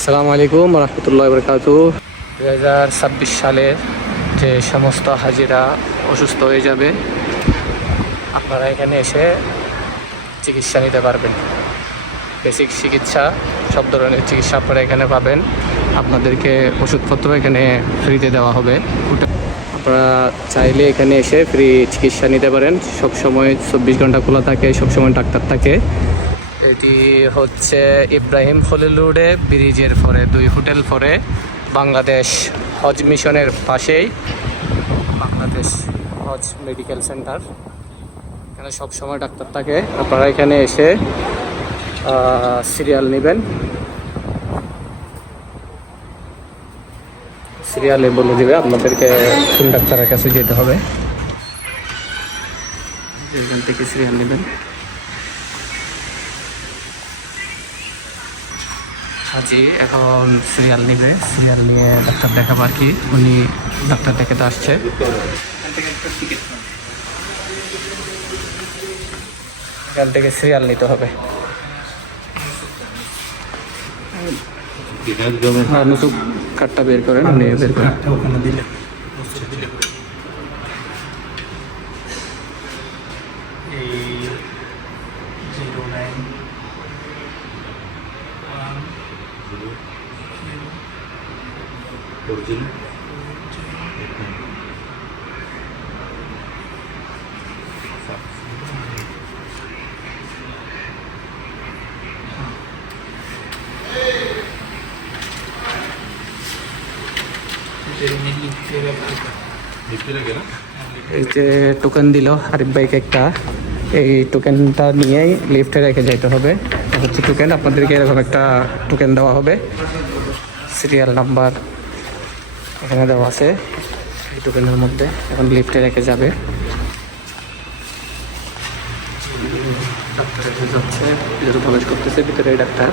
আসসালামু আলাইকুম রহমতুল্লাহ বরকাতু। 2026 সালের যে সমস্ত হাজিরা অসুস্থ হয়ে যাবে, আপনারা এখানে এসে চিকিৎসা নিতে পারবেন। বেসিক চিকিৎসা, সব ধরনের চিকিৎসা আপনারা এখানে পাবেন। আপনাদেরকে ওষুধপত্র এখানে ফ্রিতে দেওয়া হবে। আপনারা চাইলে এখানে এসে ফ্রি চিকিৎসা নিতে পারেন। সবসময় 24 ঘন্টা খোলা থাকে, সবসময় ডাক্তার থাকে। এটি হচ্ছে ইব্রাহিম খলিল রোডে ব্রিজের পরে 2 হোটেল পরে বাংলাদেশ হজ মিশনের পাশেই বাংলাদেশ হজ মেডিকেল সেন্টার। এখানে সবসময় ডাক্তার থাকে। আপনারা এখানে এসে সিরিয়াল নেবেন। সিরিয়ালে বলে দিবে আপনাদেরকে কোন ডাক্তারের কাছে যেতে হবে। এখান থেকে সিরিয়াল নেবেন। হাজি এখন সিরিয়াল নিবে, সিরিয়াল নিয়ে ডাক্তার দেখাবো আর কি। উনি ডাক্তার দেখাতে আসছে। এখান থেকে সিরিয়াল নিতে হবে। নতুন কার্ডটা বের করেন, উনি বের করেন। ওখানে দিলে এই যে টোকেন দিল আরিফ ভাইকে একটা, এই টোকেনটা নিয়েই লিফটে রেখে যাইতে হবে। হচ্ছে টোকেন, আপনাদেরকে এরকম একটা টোকেন দেওয়া হবে। সিরিয়াল নাম্বার এখানে দেওয়া আছে এই টোকেনের মধ্যে। এখন লিফটে রেখে যাবে। ডাক্তার এসে যাচ্ছে, ভিতরে প্রবেশ করতেছে। ভিতরে ডাক্তার,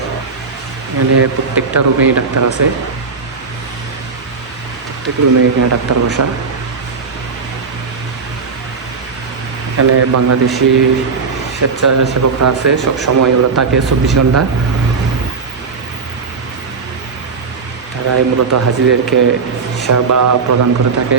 এখানে প্রত্যেকটা রুমেই ডাক্তার আছে। প্রত্যেক রুমে এখানে ডাক্তার বসা। এখানে বাংলাদেশি স্বেচ্ছাসেবকরা আছে, সব সময় ওরা থাকে 24 ঘন্টা। তারাই মূলত হাজিদেরকে সেবা প্রদান করে থাকে।